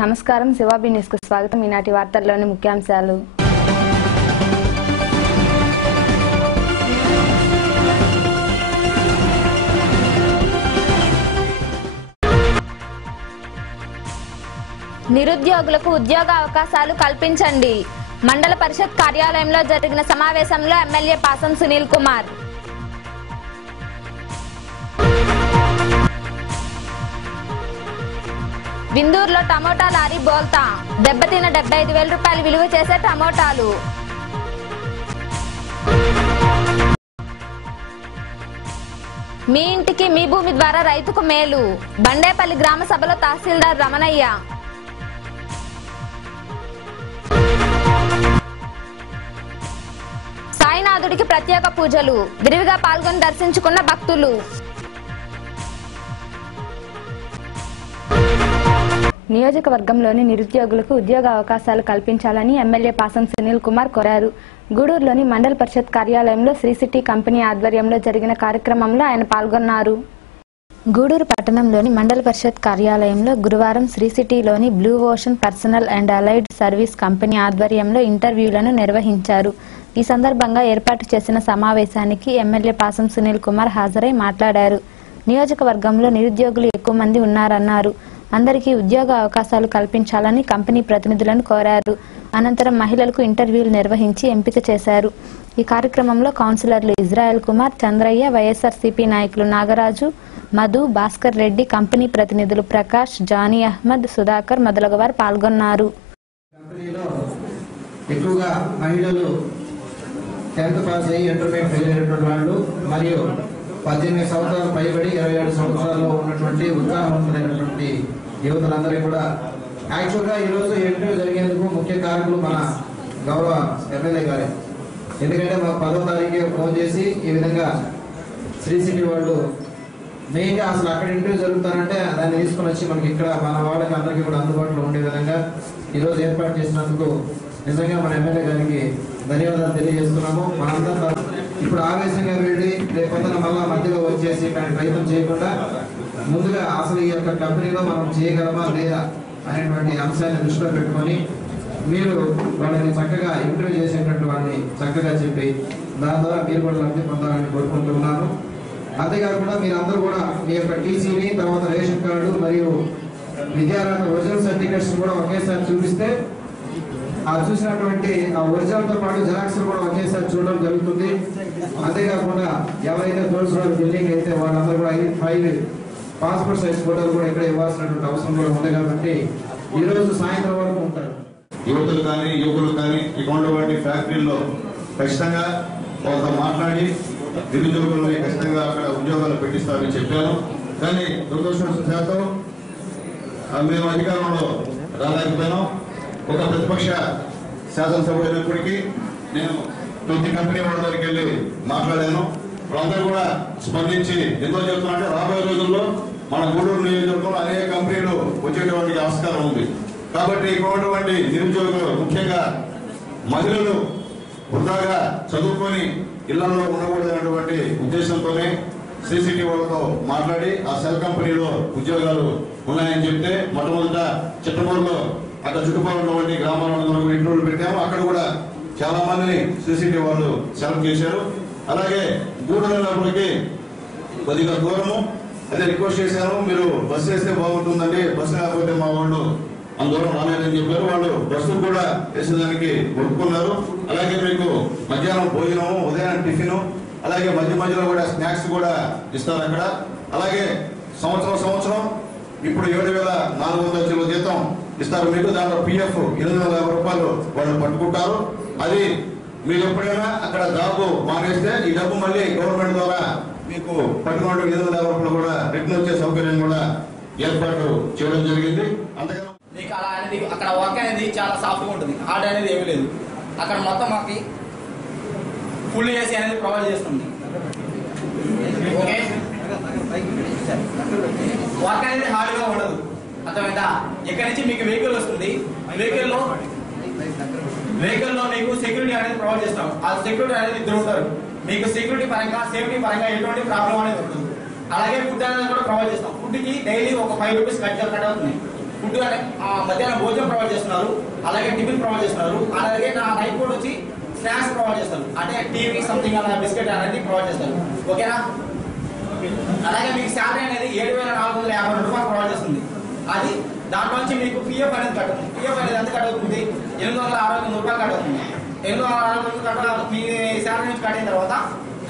నమస్కారం శివాబి న్యూస్ కు స్వాగతం. ఈనాటి వార్తల్లోని ముఖ్యాంశాలు. నిరుద్యోగులకు ఉద్యోగ అవకాశాలు కల్పించండి. మండల పరిషత్ కార్యాలయంలో జరిగిన సమావేశంలో ఎమ్మెల్యే పాసం సునీల్ కుమార్. విందూరులో టమోటా లారీ బోల్తా, దెబ్బతిన 75,000 రూపాయలు విలువ చేసే టమోటాలు. మీ ఇంటికి మీ భూమి ద్వారా రైతుకు మేలు, బండేపల్లి గ్రామ సభలో తహసీల్దార్ రమణయ్య. సాయినాథుడికి ప్రత్యేక పూజలు, విరివిగా పాల్గొని దర్శించుకున్న భక్తులు. నియోజకవర్గంలోని నిరుద్యోగులకు ఉద్యోగ అవకాశాలు కల్పించాలని ఎమ్మెల్యే పాసం సునీల్ కుమార్ కోరారు. గూడూరులోని మండల పరిషత్ కార్యాలయంలో శ్రీ సిటీ కంపెనీ ఆధ్వర్యంలో జరిగిన కార్యక్రమంలో ఆయన పాల్గొన్నారు. గూడూరు పట్టణంలోని మండల పరిషత్ కార్యాలయంలో గురువారం శ్రీ సిటీలోని blue ocean personnel and allied service company ఆధ్వర్యంలో ఇంటర్వ్యూలను నిర్వహించారు. ఈ సందర్భంగా ఏర్పాటు చేసిన సమావేశానికి ఎమ్మెల్యే పాసం సునీల్ కుమార్ హాజరై మాట్లాడారు. నియోజకవర్గంలో నిరుద్యోగులు ఎక్కువ మంది ఉన్నారన్నారు. అందరికీ ఉద్యోగ అవకాశాలు కల్పించాలని కంపెనీ ప్రతినిధులను కోరారు. అనంతరం మహిళలకు ఇంటర్వ్యూలు నిర్వహించి ఎంపిక చేశారు. ఈ కార్యక్రమంలో కౌన్సిలర్లు ఇజ్రాయెల్ కుమార్, చంద్రయ్య, వైఎస్ఆర్సీపీ నాయకులు నాగరాజు, మధు, భాస్కర్ రెడ్డి, కంపెనీ ప్రతినిధులు ప్రకాష్, జానీ అహ్మద్, సుధాకర్ మొదలగువారు పాల్గొన్నారు. ఎక్కువగా మహిళలు 10th పాస్ అయ్యి ఇంటర్మీడియట్ ఫెయిల్ అయినటువంటి వాళ్ళు మరియు 18 సంవత్సరాలు పైబడి 27 సంవత్సరాల్లో ఉన్నటువంటి ఉత్సాహవంతులైనటువంటి యువతులందరూ కూడా యాక్చువల్గా ఈరోజు ఇంటర్వ్యూ జరిగేందుకు ముఖ్య కారకులు మన గౌరవ ఎమ్మెల్యే గారే. ఎందుకంటే మాకు 10వ తారీఖు ఫోన్ చేసి ఈ విధంగా శ్రీ సిటీ వాళ్ళు మెయిన్గా అసలు అక్కడ ఇంటర్వ్యూ జరుగుతారంటే దాన్ని తీసుకుని వచ్చి మనకి ఇక్కడ మన వాళ్ళకి అందరికీ కూడా అందుబాటులో ఉండే విధంగా ఈరోజు ఏర్పాటు చేసినందుకు నిజంగా మన ఎమ్మెల్యే గారికి ధన్యవాదాలు తెలియజేస్తున్నాము. మనందరం ఇప్పుడు ఆవేశంగా వెళ్ళి రేపొద్దున మళ్ళా మధ్యలో వచ్చేసి ప్రయత్నం చేయకుండా ముందుగా అసలు ఈ యొక్క కంపెనీలో మనం చేయగలమా లేదా అనేటువంటి అంశాన్ని దృష్టిలో పెట్టుకొని మీరు వాళ్ళని చక్కగా ఇంటర్వ్యూ చేసేటువంటి వాళ్ళని చక్కగా చెప్పి దాని ద్వారా మీరు కూడా లబ్ధి పొందాలని కోరుకుంటున్నాను. అంతేకాకుండా మీరందరూ కూడా మీ యొక్క టీసీని, తర్వాత రేషన్ కార్డు మరియు విద్యార్థి ఒరిజినల్ సర్టిఫికేట్స్ కూడా ఒకేసారి చూపిస్తే ఆ చూసినటువంటి ఆ ఒరిజినల్ తో పాటు జిరాక్స్ కూడా ఒకేసారి చూడడం జరుగుతుంది. అంతేకాకుండా ఎవరైతే తోడుసులో బిల్డింగ్ అయితే వాళ్ళందరూ కూడా 5 పాస్పోర్ట్ సైజ్ ఫోటోలు కూడా ఇక్కడ ఇవ్వాల్సినటువంటి అవసరం కూడా ఉంది. కాబట్టి ఈ రోజు సాయంత్రం వరకు ఉంటారు. యువతులు కానీ యువకులు కానీ ఇక్కడ ఉన్నటువంటి ఫ్యాక్టరీల్లో ఖచ్చితంగా వాళ్ళతో మాట్లాడి నిరుద్యోగులని ఖచ్చితంగా అక్కడ ఉద్యోగాలు పెట్టిస్తామని చెప్పాను. కానీ దురదృష్టవశాత్తు మేము అధికారంలో రాలేకపోయినాం. ఒక ప్రతిపక్ష శాసనసభ్యుడు అయినప్పటికీ నేను ప్రతి కంపెనీ వాళ్ళ దగ్గరికి వెళ్ళి మాట్లాడాను. వాళ్ళందరూ కూడా స్పందించి ఎందులో చెప్తున్నా రాబోయే రోజుల్లో మన గూడూరు నియోజకవర్గంలో అనేక కంపెనీలు వచ్చేటువంటి ఆస్కారం ఉంది. కాబట్టి ఇక్కడ ఉన్నటువంటి నిరుద్యోగులు ముఖ్యంగా మహిళలు వృధాగా చదువుకొని ఇళ్లలో ఉండకూడదనేటువంటి ఉద్దేశంతోనే సిసిటీ వాళ్ళతో మాట్లాడి ఆ సెల్ కంపెనీలో ఉద్యోగాలు ఉన్నాయని చెప్తే మొట్టమొదట చిట్టమూరులో అక్కడ చుట్టుపక్కల ఉన్నటువంటి గ్రామాలను మనం ఇంటర్వ్యూలు పెట్టాము. అక్కడ కూడా చాలా మందిని సిసిటీ వాళ్ళు సెలెక్ట్ చేశారు. అలాగే గూడూరుకి కొద్దిగా దూరము అదే రిక్వెస్ట్ చేశాను, మీరు బస్సు వేస్తే బాగుంటుందండి, బస్సు లేకపోతే మా వాళ్ళు అంత దూరం రాలేదని చెప్పారు. వాళ్ళు బస్సు కూడా వేసేదానికి ఒప్పుకున్నారు. అలాగే మీకు మధ్యాహ్నం భోజనము, ఉదయం టిఫిన్, అలాగే మధ్య మధ్యలో కూడా స్నాక్స్ కూడా ఇస్తారు అక్కడ. అలాగే సంవత్సరం ఇప్పుడు 7,400 జీతం ఇస్తారు మీకు. దాంట్లో పిఎఫ్ 850 రూపాయలు వాళ్ళు పట్టుకుంటారు. అది మీరు ఎప్పుడైనా అక్కడ జాబ్ మానేస్తే ఈ డబ్బు మళ్ళీ గవర్నమెంట్ ద్వారా మీకు పట్టుకోవడం 850 రూపాయలు కూడా రిటర్న్ వచ్చే సౌకర్యం కూడా ఏర్పాటు చేయడం జరిగింది. అంతేకాదు మీకు అలా అనేది అక్కడ వర్క్ అనేది చాలా సాఫ్ట్గా ఉంటుంది, హార్డ్ అనేది ఏమీ లేదు. అక్కడ మొత్తం మాకు ఫుల్ ఏసీ అనేది ప్రొవైడ్ చేస్తుంది. ఓకే, వర్క్ అనేది హార్డ్గా ఉండదు, అర్థమైందా? ఇక్కడ నుంచి మీకు వెహికల్ వస్తుంది, వెహికల్లో మీకు సెక్యూరిటీ అనేది ప్రొవైడ్ చేస్తాం. ఆ సెక్యూరిటీ అనేది 2 ఉంటారు. మీకు సెక్యూరిటీ పరంగా, సేఫ్టీ పరంగా ఎటువంటి ప్రాబ్లం అనేది ఉంటుంది. అలాగే ఫుడ్ అనేది కూడా ప్రొవైడ్ చేస్తాం. ఫుడ్ కి డైలీ ఒక 5 రూపీస్ కట్ అవుతుంది. ఫుడ్ అంటే మధ్యాహ్నం భోజనం ప్రొవైడ్ చేస్తున్నారు, అలాగే టిఫిన్ ప్రొవైడ్ చేస్తున్నారు, అలాగే నైట్ పూట వచ్చి స్నాక్స్ ప్రొవైడ్ చేస్తారు, అంటే టీవీ సంథింగ్ అలా బిస్కెట్ అనేది ప్రొవైడ్ చేస్తారు. ఓకేనా? అలాగే మీకు శాలరీ అనేది 7,452 రూపాయలు ప్రొవైడ్ చేస్తుంది. అది దాంట్లో నుంచి మీకు పిఎఫ్ అనేది కట్టుతుంది. పిఎఫ్ అనేది ఎంత కట్ అవుతుంది? 869 రూపాయలు కట్ అవుతుంది. 869 రూపాయలు మీ శాలరీ నుంచి కట్టిన తర్వాత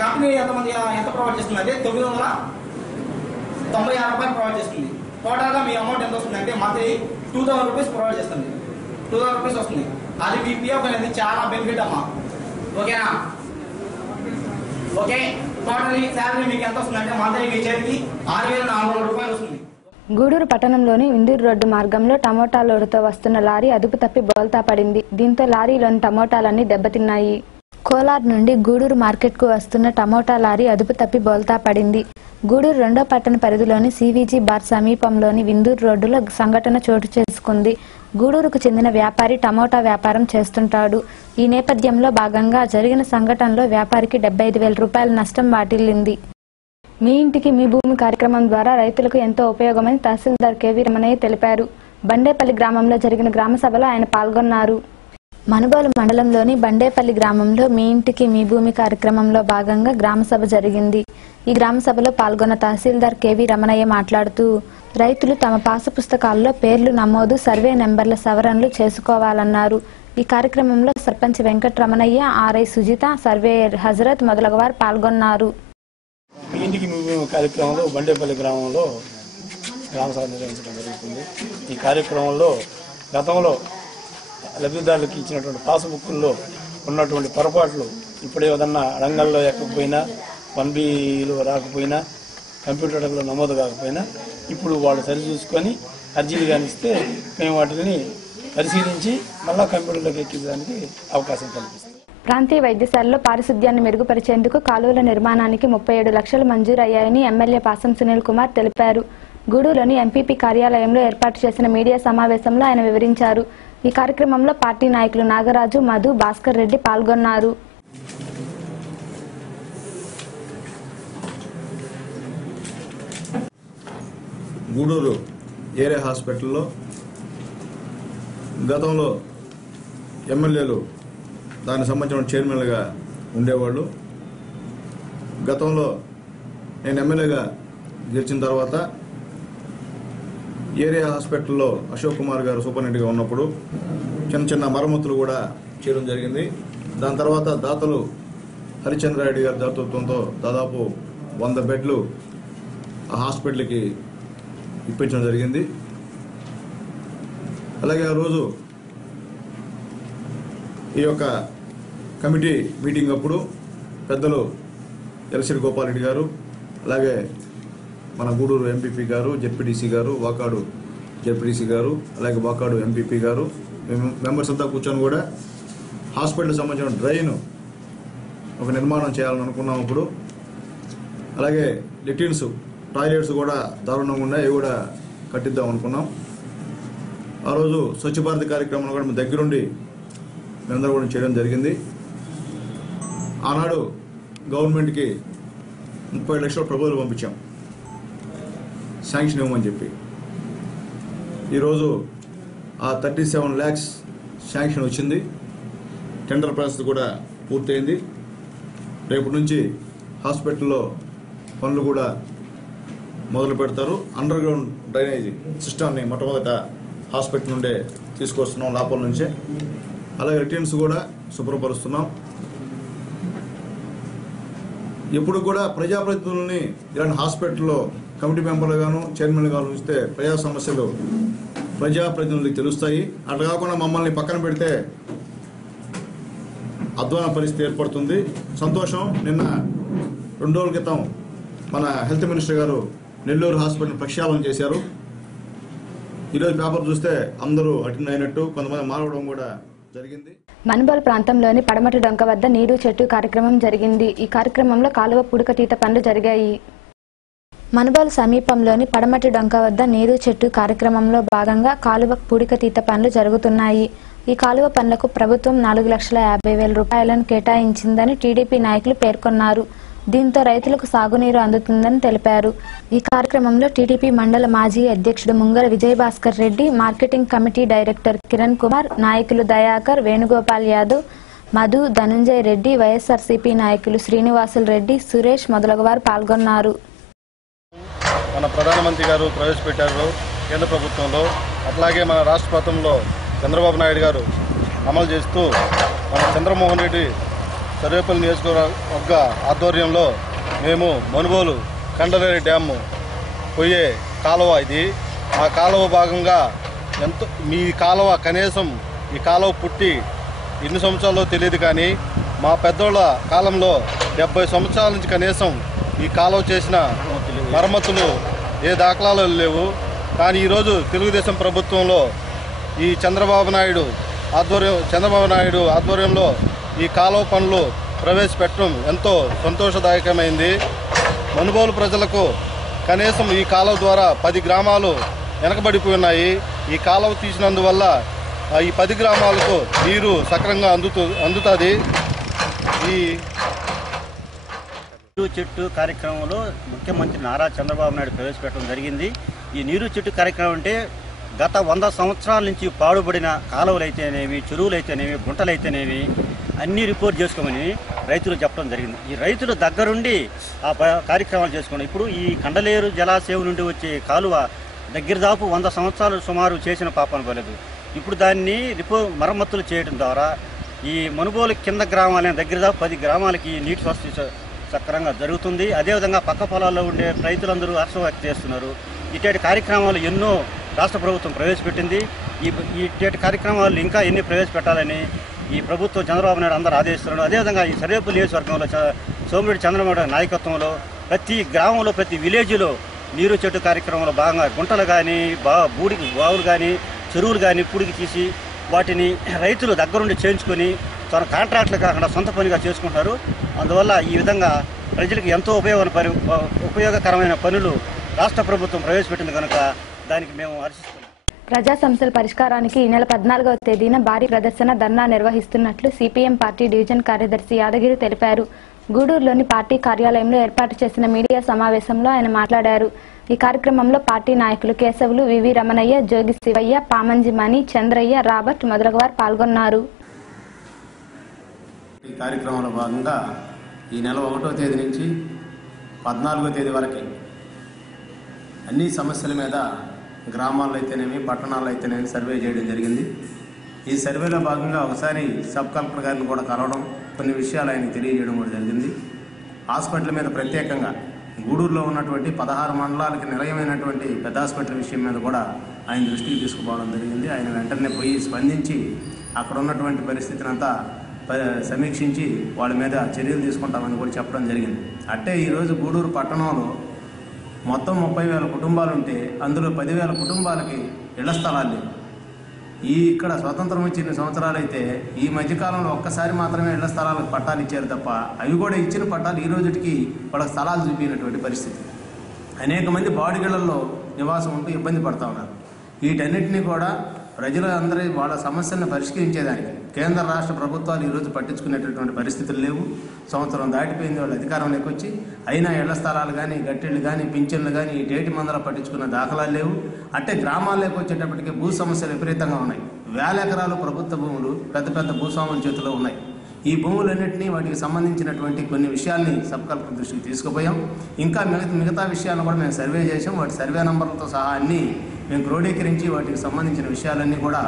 కంపెనీ ఎంత ప్రొవైడ్ చేస్తుంది అంటే 996 రూపాయలు ప్రొవైడ్ చేస్తుంది. టోటల్గా మీ అమౌంట్ ఎంత వస్తుంది అంటే మంత్లీ 2000 రూపీస్ ప్రొవైడ్ చేస్తుంది. 2000 రూపీస్ వస్తుంది. అది మీ పిఎఫ్ అనేది చాలా బెనిఫిట్ అమ్మా. ఓకేనా? ఓకే, టోటల్ శాలరీ మీకు ఎంత వస్తుంది అంటే మంత్లీ మీ చేతికి 6,400 రూపాయలు వస్తుంది. గూడూరు పట్టణంలోని విందూరు రోడ్డు మార్గంలో టమోటా లోడుతో వస్తున్న లారీ అదుపు తప్పి బోల్తా పడింది. దీంతో లారీలోని టమోటాలన్నీ దెబ్బతిన్నాయి. కోలార్ నుండి గూడూరు మార్కెట్కు వస్తున్న టమోటా లారీ అదుపు తప్పి బోల్తా పడింది. గూడూరు 2వ పట్టణ పరిధిలోని సివిజీ బార్ సమీపంలోని విందూరు రోడ్డులో సంఘటన చోటు చేసుకుంది. గూడూరుకు చెందిన వ్యాపారి టమోటా వ్యాపారం చేస్తుంటాడు. ఈ నేపథ్యంలో భాగంగా జరిగిన సంఘటనలో వ్యాపారికి 75,000 రూపాయల నష్టం వాటిల్లింది. మీ ఇంటికి మీ భూమి కార్యక్రమం ద్వారా రైతులకు ఎంతో ఉపయోగమని తహసీల్దార్ కెవి రమణయ్య తెలిపారు. బండేపల్లి గ్రామంలో జరిగిన గ్రామ సభలో ఆయన పాల్గొన్నారు. మనుబోలు మండలంలోని బండేపల్లి గ్రామంలో మీ ఇంటికి మీ భూమి కార్యక్రమంలో భాగంగా గ్రామ సభ జరిగింది. ఈ గ్రామ సభలో పాల్గొన్న తహసీల్దార్ కెవి రమణయ్య మాట్లాడుతూ రైతులు తమ పాసు పుస్తకాల్లో పేర్లు నమోదు, సర్వే నెంబర్ల సవరణలు చేసుకోవాలన్నారు. ఈ కార్యక్రమంలో సర్పంచ్ వెంకటరమణయ్య, ఆర్ఐ సుజిత, సర్వేయర్ హజరత్ మొదలగు వారు పాల్గొన్నారు. మీ ఇంటికి మీ కార్యక్రమంలో బండేపల్లి గ్రామంలో గ్రామ సభ నిర్వహించడం జరుగుతుంది. ఈ కార్యక్రమంలో గతంలో లబ్ధిదారులకు ఇచ్చినటువంటి పాస్బుక్ల్లో ఉన్నటువంటి పొరపాట్లు ఇప్పుడు ఏదన్నా రంగాల్లో ఎక్కకపోయినా, 1Bలో రాకపోయినా, కంప్యూటర్లో నమోదు కాకపోయినా ఇప్పుడు వాళ్ళు సరిచూసుకొని అర్జీలు కానిస్తే మేము వాటిని పరిశీలించి మళ్ళా కంప్యూటర్లోకి ఎక్కించడానికి అవకాశం కల్పిస్తాం. ప్రాంతీయ వైద్యశాలలో పారిశుద్ధ్యాన్ని మెరుగుపరిచేందుకు కాలువల నిర్మాణానికి 37 లక్షలు మంజూరయ్యాయని ఎమ్మెల్యే పాసం సునీల్ కుమార్ తెలిపారు. గూడూరులోని ఎంపీపీ కార్యాలయంలో ఏర్పాటు చేసిన మీడియా సమావేశంలో ఆయన వివరించారు. ఈ కార్యక్రమంలో పార్టీ నాయకులు నాగరాజు, మధు, భాస్కర్ రెడ్డి పాల్గొన్నారు. గూడూరు ఏరియా హాస్పిటల్లో గతంలో ఎమ్మెల్యేలు దానికి సంబంధించిన చైర్మన్లుగా ఉండేవాళ్ళు. గతంలో నేను ఎమ్మెల్యేగా గెలిచిన తర్వాత ఏరియా హాస్పిటల్లో అశోక్ కుమార్ గారు సూపరింటెండెంట్గా ఉన్నప్పుడు చిన్న చిన్న మరమ్మతులు కూడా చేయడం జరిగింది. దాని తర్వాత దాతలు హరిచంద్రారెడ్డి గారి దాతృత్వంతో దాదాపు 100 బెడ్లు ఆ హాస్పిటల్కి ఇప్పించడం జరిగింది. అలాగే ఆ రోజు ఈ యొక్క కమిటీ మీటింగ్ అప్పుడు పెద్దలు ఎలసిరి గోపాలరెడ్డి గారు, అలాగే మన గూడూరు ఎంపీపీ గారు, జెడ్పీటీసీ గారు, వాకాడు జెడ్పీటీసీ గారు, అలాగే వాకాడు ఎంపీపీ గారు, మెంబర్స్ అంతా కూర్చొని కూడా హాస్పిటల్కి సంబంధించిన డ్రైన్ ఒక నిర్మాణం చేయాలని అనుకున్నాం. ఇప్పుడు అలాగే లెట్రిన్స్, టాయిలెట్స్ కూడా దారుణంగా ఉన్నాయి, అవి కూడా కట్టిద్దాం అనుకున్నాం. ఆ రోజు స్వచ్ఛ భారత్ కార్యక్రమంలో కూడా మేము దగ్గరుండి మేమందరూ కూడా చేయడం జరిగింది. ఆనాడు గవర్నమెంట్కి 30 లక్షల ప్రపోజల్ పంపించాం శాంక్షన్ ఇవ్వమని చెప్పి. ఈరోజు ఆ 37 lakhs శాంక్షన్ వచ్చింది. టెండర్ ప్రాసెస్ కూడా పూర్తయింది. రేపటి నుంచి హాస్పిటల్లో పనులు కూడా మొదలు పెడతారు. అండర్ గ్రౌండ్ డ్రైనేజ్ సిస్టమ్ని మొట్టమొదట హాస్పిటల్ నుండే తీసుకొస్తున్నాం, లోపల నుంచే. అలాగే రిటర్న్స్ కూడా శుభ్రపరుస్తున్నాం. ఎప్పుడు కూడా ప్రజాప్రతినిధులని ఇలాంటి హాస్పిటల్లో కమిటీ మెంబర్లు గాను, చైర్మన్ గాను ఉంచితే ప్రజా సమస్యలు ప్రజాప్రతినిధులకు తెలుస్తాయి. అట్లా కాకుండా మమ్మల్ని పక్కన పెడితే అధ్వాన పరిస్థితి ఏర్పడుతుంది. సంతోషం, నిన్న 2 రోజుల క్రితం మన హెల్త్ మినిస్టర్ గారు నెల్లూరు హాస్పిటల్ ప్రక్షాళన చేశారు. ఈరోజు పేపర్ చూస్తే అందరూ అటెండ్ అయినట్టు, కొంతమంది మారవడం కూడా జరిగింది. మనుబోలు ప్రాంతంలోని పడమటి డొంక వద్ద నీరు చెట్టు కార్యక్రమం జరిగింది. ఈ కార్యక్రమంలో కాలువ పూడికతీత పనులు జరిగాయి. మనుబోలు సమీపంలోని పడమటి డొంక వద్ద నీరు చెట్టు కార్యక్రమంలో భాగంగా కాలువ పూడికతీత పనులు జరుగుతున్నాయి. ఈ కాలువ పనులకు ప్రభుత్వం 4,50,000 రూపాయలను కేటాయించిందని టీడీపీ నాయకులు పేర్కొన్నారు. దీంతో రైతులకు సాగునీరు అందుతుందని తెలిపారు. ఈ కార్యక్రమంలో టీడీపీ మండల మాజీ అధ్యక్షుడు Mungara Vijayabhaskar Reddy, marketing committee director Kiran Kumar, నాయకులు దయాకర్, వేణుగోపాల్ యాదవ్, మధు, ధనంజయ రెడ్డి, వైఎస్ఆర్సీపీ నాయకులు శ్రీనివాసులు రెడ్డి, సురేష్ మొదలగువారు పాల్గొన్నారు. మన ప్రధానమంత్రి గారు ప్రవేశపెట్టారు కేంద్ర ప్రభుత్వంలో, అట్లాగే మన రాష్ట్ర ప్రభుత్వంలో చంద్రబాబు నాయుడు గారు అమలు చేస్తూ మన చంద్రమోహన్ రెడ్డి సర్వేపల్లి నియోజకవర్గ ఆధ్వర్యంలో మేము మనుగోలు కండలేరు డ్యాము పోయే కాలువ ఇది. ఆ కాలువ భాగంగా మీ కాలువ కనీసం ఈ కాలువ పుట్టి ఎన్ని సంవత్సరాల్లో తెలియదు, కానీ మా పెద్దోళ్ళ కాలంలో 70 సంవత్సరాల నుంచి కనీసం ఈ కాలువ చేసిన మరమ్మతులు ఏ దాఖలాలు లేవు. కానీ ఈరోజు తెలుగుదేశం ప్రభుత్వంలో ఈ చంద్రబాబు నాయుడు ఆధ్వర్యంలో ఈ కాలువ పనులు ప్రవేశపెట్టడం ఎంతో సంతోషదాయకమైంది. మనుగోలు ప్రజలకు కనీసం ఈ కాలువ ద్వారా 10 గ్రామాలు వెనకబడిపోయి ఉన్నాయి. ఈ కాలువ తీసినందువల్ల ఈ 10 గ్రామాలకు నీరు సక్రమంగా అందుతుంది. ఈ నీరు చెట్టు కార్యక్రమంలో ముఖ్యమంత్రి నారా చంద్రబాబు నాయుడు ప్రవేశపెట్టడం జరిగింది. ఈ నీరు చెట్టు కార్యక్రమం అంటే గత 100 సంవత్సరాల నుంచి పాడుబడిన కాలువలైతేనేవి, చెరువులైతేనేవి, గుంటలైతేనేవి అన్నీ రిపోర్ట్ చేసుకోమని రైతులు చెప్పడం జరిగింది. ఈ రైతులు దగ్గరుండి ఆ కార్యక్రమాలు చేసుకున్నారు. ఇప్పుడు ఈ కండలేరు జలాశయం నుండి వచ్చే కాలువ దగ్గర దాపు 100 సంవత్సరాలు సుమారు చేసిన పాపన పోలేదు. ఇప్పుడు దాన్ని మరమ్మతులు చేయడం ద్వారా ఈ మనుగోలు కింద గ్రామాలైన దగ్గర దాపు 10 గ్రామాలకి నీటి వసతి సక్రమంగా జరుగుతుంది. అదేవిధంగా పక్క పొలాల్లో ఉండే రైతులందరూ హర్షం వ్యక్తం చేస్తున్నారు. ఇటువంటి కార్యక్రమాలు ఎన్నో రాష్ట్ర ప్రభుత్వం ప్రవేశపెట్టింది. ఇటువంటి కార్యక్రమాలు ఇంకా ఎన్ని ప్రవేశపెట్టాలని ఈ ప్రభుత్వం చంద్రబాబు నాయుడు అందరూ ఆదేశిస్తున్నారు. అదేవిధంగా ఈ సర్వేపల్లి నియోజకవర్గంలో సోమిరెడ్డి చంద్రబాబు నాయకత్వంలో ప్రతి గ్రామంలో, ప్రతి విలేజ్లో నీరు చెట్టు కార్యక్రమంలో భాగంగా గుంటలు కానీ, బావులు కానీ, చెరువులు కానీ పూడికి తీసి వాటిని రైతులు దగ్గరుండి చేయించుకొని తన కాంట్రాక్టులు కాకుండా సొంత పనిగా చేసుకుంటున్నారు. అందువల్ల ఈ విధంగా ప్రజలకు ఎంతో ఉపయోగకరమైన పనులు రాష్ట్ర ప్రభుత్వం ప్రవేశపెట్టింది కనుక దానికి మేము హర్షిస్తున్నాం. ప్రజా సమస్యల పరిష్కారానికి ఈ నెల 14వ తేదీన భారీ ప్రదర్శన, ధర్నా నిర్వహిస్తున్నట్లు సిపిఎం పార్టీ డివిజన్ కార్యదర్శి యాదగిరి తెలిపారు. గూడూరులోని పార్టీ కార్యాలయంలో ఏర్పాటు చేసిన మీడియా సమావేశంలో ఆయన మాట్లాడారు. ఈ కార్యక్రమంలో పార్టీ నాయకులు కేశవులు, వివి రమణయ్య, జోగి శివయ్య, పామంజి మణి, చంద్రయ్య, రాబర్ట్ మొదలగువారు పాల్గొన్నారు. ఈ కార్యక్రమంలో భాగంగా ఈ నెల 1వ తేదీ నుంచి 14వ తేదీ వరకు అన్ని సమస్యల మీద గ్రామాల్లో అయితేనేమి, పట్టణాల్లో అయితేనేమి సర్వే చేయడం జరిగింది. ఈ సర్వేలో భాగంగా ఒకసారి సబ్ కలెక్టర్ గారిని కూడా కలవడం, కొన్ని విషయాలు ఆయనకు తెలియజేయడం కూడా జరిగింది. హాస్పిటల్ మీద ప్రత్యేకంగా గూడూరులో ఉన్నటువంటి 16 మండలాలకు నిలయమైనటువంటి పెద్ద హాస్పిటల్ విషయం మీద కూడా ఆయన దృష్టికి తీసుకుపోవడం జరిగింది. ఆయన వెంటనే పోయి స్పందించి అక్కడ ఉన్నటువంటి పరిస్థితిని అంతా సమీక్షించి వాళ్ళ మీద చర్యలు తీసుకుంటామని కూడా చెప్పడం జరిగింది. అంటే ఈరోజు గూడూరు పట్టణంలో మొత్తం 30,000 కుటుంబాలు ఉంటే అందులో 10,000 కుటుంబాలకి ఇళ్ల స్థలాలు లేవు. ఇక్కడ స్వతంత్రం వచ్చి 2 సంవత్సరాలు అయితే ఈ మధ్యకాలంలో ఒక్కసారి మాత్రమే ఇళ్ల స్థలాలకు పట్టాలు ఇచ్చారు తప్ప అవి కూడా ఇచ్చిన పట్టాలు ఈ రోజుకి వాళ్ళకి స్థలాలు చూపినటువంటి పరిస్థితి. అనేక మంది బాడిగళ్లలో నివాసం ఉంటూ ఇబ్బంది పడుతూ ఉన్నారు. వీటన్నిటినీ కూడా ప్రజలందరి వాళ్ళ సమస్యలను పరిష్కరించేదానికి కేంద్ర రాష్ట్ర ప్రభుత్వాలు ఈరోజు పట్టించుకునేటటువంటి పరిస్థితులు లేవు. సంవత్సరం దాటిపోయింది వాళ్ళు అధికారంలోకి వచ్చి, అయినా ఇళ్ల స్థలాలు కానీ, గట్టిళ్ళు కానీ, పింఛన్లు కానీ ఈ డేటి మందర పట్టించుకున్న దాఖలాలు లేవు. అంటే గ్రామాల్లోకి వచ్చేటప్పటికి భూ సమస్యలు విపరీతంగా ఉన్నాయి. 1000 ఎకరాలు ప్రభుత్వ భూములు పెద్ద పెద్ద భూస్వాముల చేతిలో ఉన్నాయి. ఈ భూములన్నింటినీ వాటికి సంబంధించినటువంటి కొన్ని విషయాల్ని సబ్ కలెక్టర్ దృష్టికి తీసుకుపోయాం. ఇంకా మిగతా విషయాలను కూడా మేము సర్వే చేసాం. వాటి సర్వే నంబర్లతో సహా అన్నీ మేము క్రోడీకరించి వాటికి సంబంధించిన విషయాలన్నీ కూడా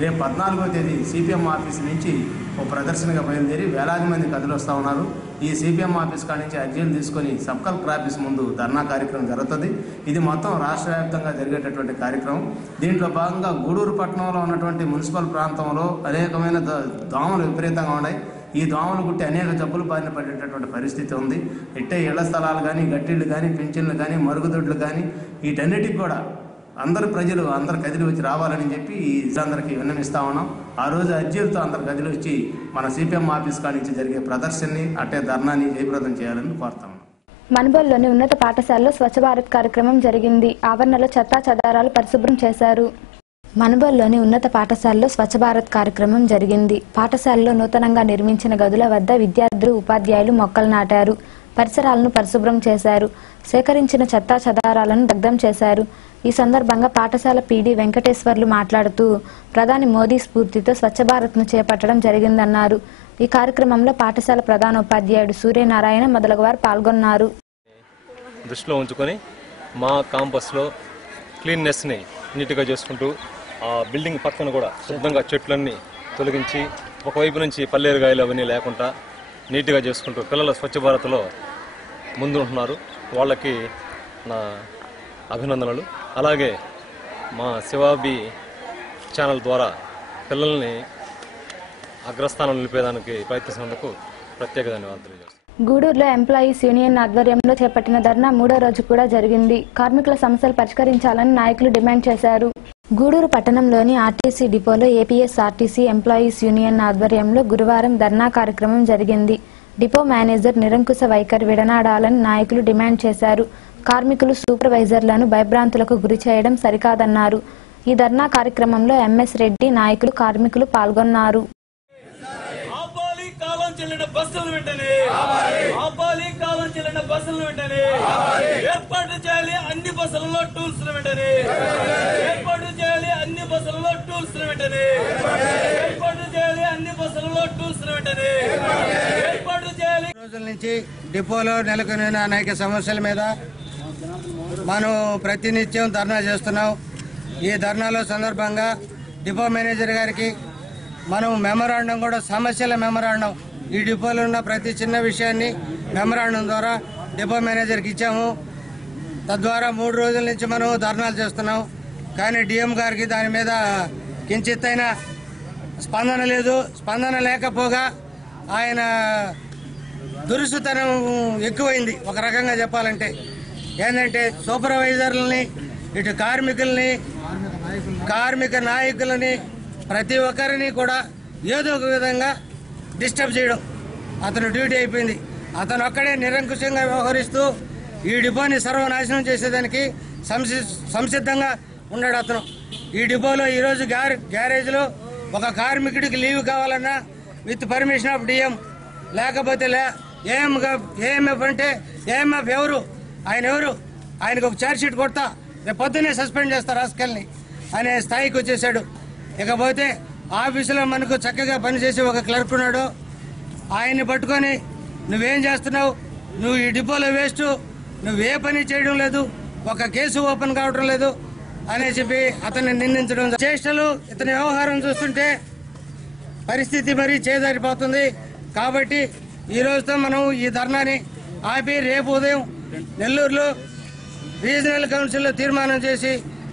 రేపు 14వ తేదీ సిపిఎం ఆఫీస్ నుంచి ఒక ప్రదర్శనగా బయలుదేరి వేలాది మంది కదిలి వస్తూ ఉన్నారు. ఈ సిపిఎం ఆఫీస్ కాడి నుంచి అర్జీలు తీసుకొని సబ్ కలెక్టర్ ఆఫీస్ ముందు ధర్నా కార్యక్రమం జరుగుతుంది. ఇది మొత్తం రాష్ట్ర వ్యాప్తంగా జరిగేటటువంటి కార్యక్రమం. దీంట్లో భాగంగా గూడూరు పట్టణంలో ఉన్నటువంటి మున్సిపల్ ప్రాంతంలో అనేకమైన దోమలు విపరీతంగా ఉన్నాయి. ఈ దోమలు కుట్టి అనేక జబ్బులు బారిన పడేటటువంటి పరిస్థితి ఉంది. ఇట్టే ఇళ్ల స్థలాలు కానీ, గట్టిళ్ళు కానీ, పింఛన్లు కానీ, మరుగుదొడ్లు కానీ వీటన్నిటికి కూడా అందరు ప్రజలు అందరు కదిలి వచ్చి రావాలని చెప్పి అందరికీ విన్నవిస్తా ఉన్నాం. ఆ రోజు అర్జీలతో అందరు కదిలి వచ్చి మన సిపిఎం ఆఫీస్ కాడి నుంచి జరిగే ప్రదర్శనని అట్టే ధర్నాని జయప్రదం చేయాలని కోరుతాం. మనుబోలులోని ఉన్నత పాఠశాలలో స్వచ్ఛ భారత్ కార్యక్రమం జరిగింది. ఆవరణలో చెత్తా చెదారాలు పరిశుభ్రం చేశారు. మనుబోలులోని ఉన్నత పాఠశాలలో స్వచ్ఛ భారత్ కార్యక్రమం జరిగింది. పాఠశాలలో నూతనంగా నిర్మించిన గదుల వద్ద విద్యార్థులు, ఉపాధ్యాయులు మొక్కలు నాటారు. పరిసరాలను పరిశుభ్రం చేశారు. సేకరించిన చెత్తా చెదారాలను దగ్ధం చేశారు. ఈ సందర్భంగా పాఠశాల పీడీ వెంకటేశ్వర్లు మాట్లాడుతూ ప్రధాని మోదీ స్ఫూర్తితో స్వచ్ఛ భారత్ను చేపట్టడం జరిగిందన్నారు. ఈ కార్యక్రమంలో పాఠశాల ప్రధానోపాధ్యాయుడు సూర్యనారాయణ మొదలగు వారు పాల్గొన్నారు. దృష్టిలో ఉంచుకొని మా కాంపస్లో క్లీన్నెస్ని నీట్గా చేసుకుంటూ ఆ బిల్డింగ్ పక్కన కూడా శుభ్రంగా చెట్లన్నీ తొలగించి ఒకవైపు నుంచి పల్లేరుగాయలు అవన్నీ లేకుండా నీట్గా చేసుకుంటూ పిల్లల స్వచ్ఛ భారత్లో ముందుంటున్నారు. వాళ్ళకి నా అభినందనలు. అలాగే మా శివాబి ఛానల్ ద్వారా పిల్లల్ని అగ్రస్థానం నిలిపేదానికి ప్రయత్నిస్తున్నందుకు ప్రత్యేక ధన్యవాదాలు తెలియజేస్తాను. గూడూరులో ఎంప్లాయీస్ యూనియన్ ఆధ్వర్యంలో చేపట్టిన ధర్నా 3వ రోజు కూడా జరిగింది. కార్మికుల సమస్యలు పరిష్కరించాలని నాయకులు డిమాండ్ చేశారు. గూడూరు పట్టణంలోని ఆర్టీసీ డిపోలో ఏపీఎస్ఆర్టీసీ ఎంప్లాయీస్ యూనియన్ ఆధ్వర్యంలో గురువారం ధర్నా కార్యక్రమం జరిగింది. డిపో మేనేజర్ నిరంకుశ వైఖరి విడనాడాలని నాయకులు డిమాండ్ చేశారు. కార్మికులు సూపర్వైజర్లను భయభ్రాంతులకు గురి చేయడం సరికాదన్నారు. ఈ ధర్నా కార్యక్రమంలో ఎంఎస్ రెడ్డి నాయకులు కార్మికులు పాల్గొన్నారు. కాలం చెల్లిన బస్సులు వెంటనే ఆపాలి, కాలం చెల్లిన బస్సులు వెంటనే ఏర్పాటు చేయాలి, అన్ని బస్సులలో టూల్స్ వెంటనే ఏర్పాటు చేయాలి, అన్ని బస్సులలో టూల్స్ వెంటనే ఏర్పాటు చేయాలి, అన్ని బస్సులలో టూల్స్ వెంటనే ఏర్పాటు చేయాలి. రోజుల నుంచి డిపోలో నెలకొన్న అనేక సమస్యల మీద మనం ప్రతినిత్యం ధర్నా చేస్తున్నాం. ఈ ధర్నాలో సందర్భంగా డిపో మేనేజర్ గారికి మనం మెమరాండం కూడా సమస్యల మెమరాండం ఈ డిపోలో ఉన్న ప్రతి చిన్న విషయాన్ని మెమరాండం ద్వారా డిపో మేనేజర్కి ఇచ్చాము. తద్వారా 3 రోజుల నుంచి మనం ధర్నాలు చేస్తున్నాం. కానీ డిఎం గారికి దాని మీద కించిత్తైన స్పందన లేదు. స్పందన లేకపోగా ఆయన దురుసుతనం ఎక్కువైంది. ఒక రకంగా చెప్పాలంటే ఏంటంటే సూపర్వైజర్లని, ఇటు కార్మికుల్ని, కార్మిక నాయకులని, ప్రతి ఒక్కరిని కూడా ఏదో ఒక విధంగా డిస్టర్బ్ చేయడం అతను డ్యూటీ అయిపోయింది. అతను ఒక్కడే నిరంకుశంగా వ్యవహరిస్తూ ఈ డిపోని సర్వనాశనం చేసేదానికి సంసిద్ధంగా ఉన్నాడు అతను. ఈ డిపోలో ఈరోజు గ్యారేజ్లో ఒక కార్మికుడికి లీవ్ కావాలన్నా విత్ పర్మిషన్ ఆఫ్ డిఎం, లేకపోతే ఏఎంఎఫ్ అంటే ఏఎంఎఫ్ ఎవరు, ఆయన ఎవరు, ఆయనకు ఒక ఛార్జ్ షీట్ కొడతా రేపు పొద్దున్నే సస్పెండ్ చేస్తారు రాసుకెళ్ళని అనే స్థాయికి వచ్చేసాడు. ఇకపోతే ఆఫీసులో మనకు చక్కగా పనిచేసే ఒక క్లర్క్ ఉన్నాడు. ఆయన్ని పట్టుకొని నువ్వేం చేస్తున్నావు, నువ్వు ఈ డిపోలో వేస్ట్, నువ్వే పని చేయడం లేదు, ఒక కేసు ఓపెన్ కావడం లేదు అని చెప్పి అతన్ని నిందించడం చేష్టలు. ఇతని వ్యవహారం చూస్తుంటే పరిస్థితి మరీ చేదారిపోతుంది. కాబట్టి ఈ రోజుతో మనం ఈ ధర్నాని ఆపి రేపు ఉదయం నెల్లూరులో రీజనల్ కౌన్సిల్లో తీర్మానం చేసి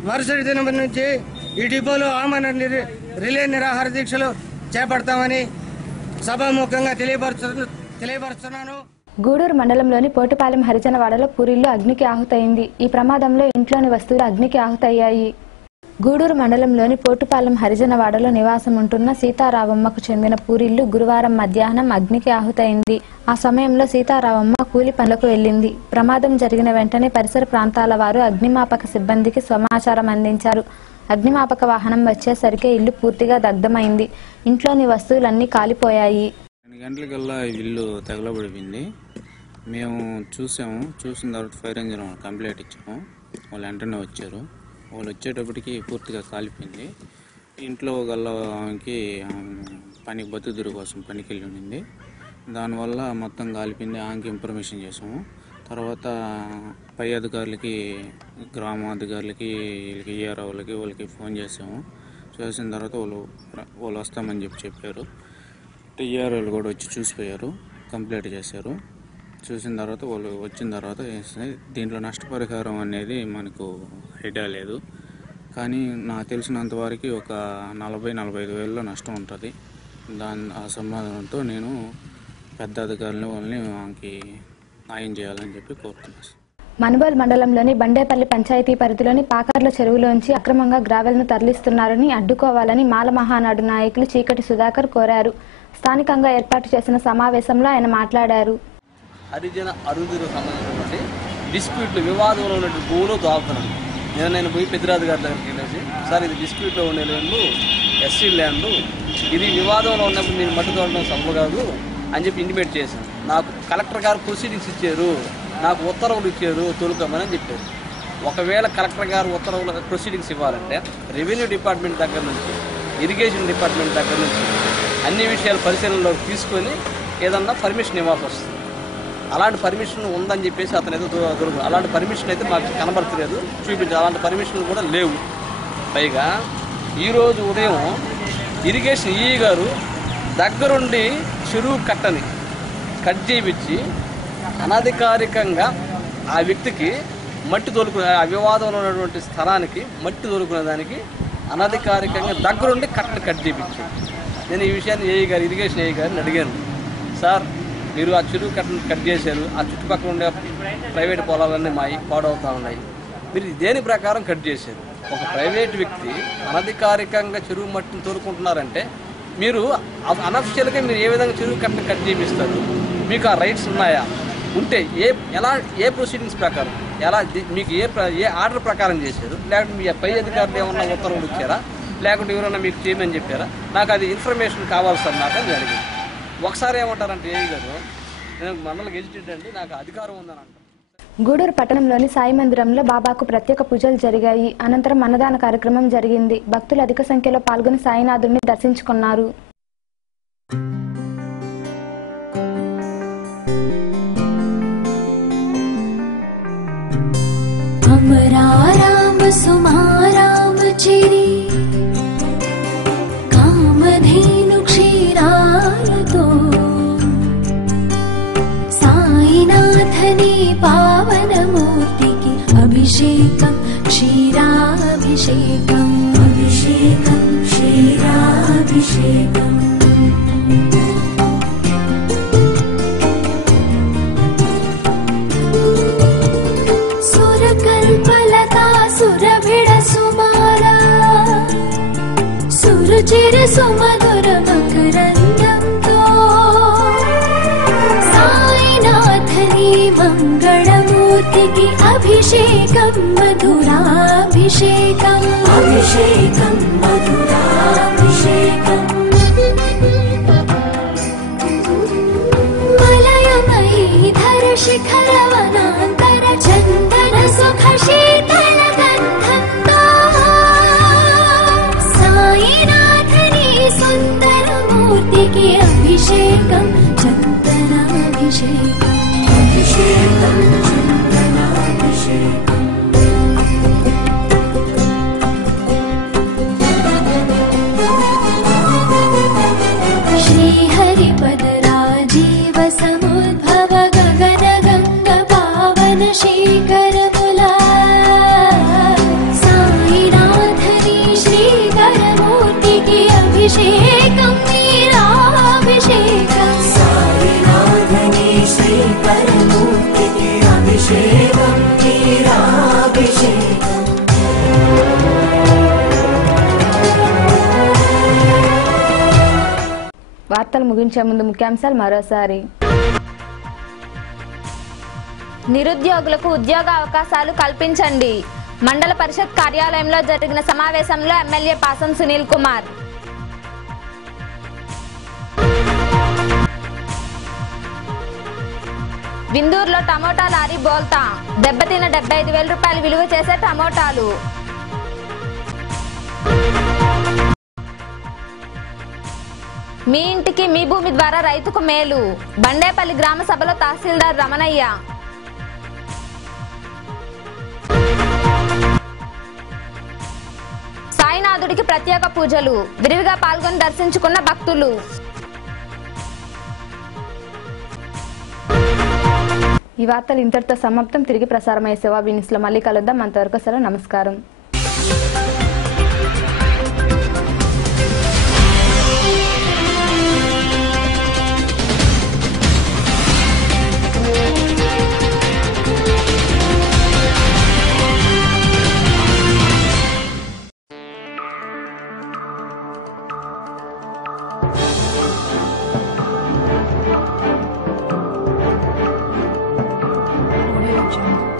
మరుసటి దినం నుంచి ఈ డిపోలో ఆమరణ రిలే నిరాహార దీక్షలు చేపడతామని సభాముఖంగా తెలియపరుస్తున్నాను. గూడూరు మండలంలోని పోటుపాలెం హరిజనవాడలో పూరిల్లు అగ్నికి ఆహుతైంది. ఈ ప్రమాదంలో ఇంట్లోని వస్తువులు అగ్నికి ఆహుతయ్యాయి. గూడూరు మండలంలోని పోటుపాలెం హరిజనవాడలో నివాసం ఉంటున్న సీతారావమ్మకు చెందిన పూరిల్లు గురువారం మధ్యాహ్నం అగ్నికి ఆహుతైంది. ఆ సమయంలో సీతారావమ్మ కూలి పనులకు వెళ్లింది. ప్రమాదం జరిగిన వెంటనే పరిసర ప్రాంతాల వారు అగ్నిమాపక సిబ్బందికి సమాచారం అందించారు. అగ్నిమాపక వాహనం వచ్చేసరికి ఇల్లు పూర్తిగా దగ్ధమైంది. ఇంట్లోని వస్తువులన్నీ కాలిపోయాయి. 2 గంటలకల్లా ఇల్లు తగలబడిపోయింది. మేము చూసిన తర్వాత ఫైర్ ఇంజిన్ కంప్లైంట్ ఇచ్చాము. వాళ్ళు వెంటనే వచ్చారు. వాళ్ళు వచ్చేటప్పటికి పూర్తిగా కాలిపోయింది. ఇంట్లో గల్లకి పనికి బతుకుదురు కోసం పనికి వెళ్ళి ఉండింది. దానివల్ల మొత్తం కాలిపోయింది. ఆమెకి ఇన్ఫర్మేషన్ చేసాము. తర్వాత పై అధికారులకి, గ్రామాధికారులకి, వీళ్ళకి ఈఆర్ఓ వాళ్ళకి ఫోన్ చేసాము. చేసిన తర్వాత వాళ్ళు వస్తామని చెప్పారు. ఈఆర్ఓలు కూడా వచ్చి చూసిపోయారు, కంప్లైంట్ చేశారు. చూసిన తర్వాత వాళ్ళు వచ్చిన తర్వాత దీంట్లో నష్టపరిహారం అనేది మనకు ఐడియా లేదు. కానీ నాకు తెలిసినంత వరకు ఒక 40-45 వేలలో నష్టం ఉంటుంది. ఆ సమాధానంతో నేను పెద్ద అధికారులని వాళ్ళని ఆమెకి న్యాయం చేయాలని చెప్పి కోరుతున్నాను. మనుబోల్ మండలంలోని బండేపల్లి పంచాయతీ పరిధిలోని పాకర్ల చెరువులోంచి అక్రమంగా గ్రావెల్ను తరలిస్తున్నారని అడ్డుకోవాలని మాల మహానాడు నాయకులు చీకటి సుధాకర్ కోరారు. స్థానికంగా ఏర్పాటు చేసిన సమావేశంలో ఆయన మాట్లాడారు. హరిజన అరుదులకు సంబంధించినటువంటి డిస్ప్యూట్లు, వివాదంలో ఉన్న భూములు దోపుతున్నాను. నేను పోయి పెద్దరాజు గారి దగ్గరికి వెళ్ళేసి, సార్ ఇది డిస్ప్యూట్లో ఉండే ల్యాండ్లు, ఎస్సీ ల్యాండ్లు, ఇది వివాదంలో ఉన్నప్పుడు నేను మట్టు తోడడం సభ కాదు అని చెప్పి ఇంటిమేట్ చేశాను. నాకు కలెక్టర్ గారు ప్రొసీడింగ్స్ ఇచ్చారు, నాకు ఉత్తర్వులు ఇచ్చారు తొలుకోమని చెప్పారు. ఒకవేళ కలెక్టర్ గారు ఉత్తర్వులు ప్రొసీడింగ్స్ ఇవ్వాలంటే రెవెన్యూ డిపార్ట్మెంట్ దగ్గర నుంచి, ఇరిగేషన్ డిపార్ట్మెంట్ దగ్గర నుంచి అన్ని విషయాలు పరిశీలనలోకి తీసుకొని ఏదన్నా పర్మిషన్ ఇవ్వాల్సి వస్తుంది. అలాంటి పర్మిషన్ ఉందని చెప్పేసి అతను ఏదో దొరుకు, అలాంటి పర్మిషన్ అయితే మాకు కనబడతలేదు, చూపించాలి. అలాంటి పర్మిషన్లు కూడా లేవు. పైగా ఈరోజు ఉదయం ఇరిగేషన్ ఈఈ గారు దగ్గరుండి చెరువు కట్టని కట్ చేయించి అనధికారికంగా ఆ వ్యక్తికి మట్టి తోలుకునే, ఆ వివాదంలో ఉన్నటువంటి స్థలానికి మట్టి తోలుకునే దానికి అనధికారికంగా దగ్గరుండి కట్టని కట్ చేయించారు. నేను ఈ విషయాన్ని ఏఈ గారు, ఇరిగేషన్ ఏఈ గారిని అడిగాను, సార్ మీరు ఆ చెరువు కట్ చేశారు, ఆ చుట్టుపక్కల ఉండే ప్రైవేట్ పొలాలన్నీ పాడవుతూ ఉన్నాయి, మీరు దేని ప్రకారం కట్ చేశారు? ఒక ప్రైవేట్ వ్యక్తి అనధికారికంగా చెరువు మట్టిని తోలుకుంటున్నారంటే మీరు అనఫిషియల్గా మీరు ఏ విధంగా చెరువు కట్టని కట్ చేపిస్తారు? మీకు ఆ రైట్స్ ఉన్నాయా? ఉంటే ఏ ప్రొసీడింగ్స్ ప్రకారం, మీకు ఏ ఆర్డర్ ప్రకారం చేశారు? లేకుంటే మీ పై అధికారులు ఏమన్నా ఉత్తర్వులు ఇచ్చారా? లేకుంటే ఎవరైనా మీకు చేయమని చెప్పారా? నాకు అది ఇన్ఫర్మేషన్ కావాలి సార్ నాకు అని అడిగింది. ఒకసారి ఏమంటారంటే ఏఈ గారు, నేను మండల గెజిటెడ్ అండి, నాకు అధికారం ఉందని అంటారు. గూడూరు పట్టణంలోని సాయి మందిరంలో బాబాకు ప్రత్యేక పూజలు జరిగాయి. అనంతరం అన్నదాన కార్యక్రమం జరిగింది. భక్తులు అధిక సంఖ్యలో పాల్గొని సాయినాథుడిని దర్శించుకున్నారు. అమరారామ సుమారామ చిరి కామధేను క్షీరాలతో సాయినాథని పావనమూర్తికి అభిషేకం క్షీరాభిషేకం, అభిషేకం క్షీరాభిషేకం. సురకల్పలతా సురభిడ సుమారా సురుచిర సుమధుర మకరందంతో సాయినాథని మంగళమూర్తికి అభిషేకం మధురాభిషేకం, అభిషేకం మధురాభిషేకం. మలయమయీధర శిఖరవనాంతర చందన సుఖ శీతల గంధంతో సాయినాథని సుందరమూర్తికి అభిషేకం చందనాభిషేకం, అభిషేకం చందనాభిషేకం. శ్రీహరిపద రాజీవ సముద్భవ గగన గంగ పావన శేఖరములా సాయినాథని శ్రీకరమూర్తికి అభిషేకం వీరాభిషేకం, సాయినాథని శ్రీకరమూర్తికి అభిషేకం వీరాభిషేకం. వార్తలు ముగించే ముందు ముఖ్యాంశాలు మరోసారి. నిరుద్యోగులకు ఉద్యోగ అవకాశాలు కల్పించండి. మండల పరిషత్ కార్యాలయంలో జరిగిన సమావేశంలో ఎమ్మెల్యే పాసం సునీల్ కుమార్. విందూరులో టమోటా లారీ బోల్తా, దెబ్బతిన్న 75,000 రూపాయలు విలువ చేసే టమోటాలు. మీ ఇంటికి మీ భూమి ద్వారా రైతుకు మేలు, బండేపల్లి గ్రామ సభలో తహసీల్దార్ రమణయ్య. సాయినాథుడికి ప్రత్యేక పూజలు, విరివిగా పాల్గొని దర్శించుకున్న భక్తులు. ఈ వార్తలు ఇంతటితో సమాప్తం. తిరిగి ప్రసారమయ్యే సేవా న్యూస్లో మళ్ళీ కలుద్దాం. అంతవరకు సెలవు. నమస్కారం. Audio Jungle.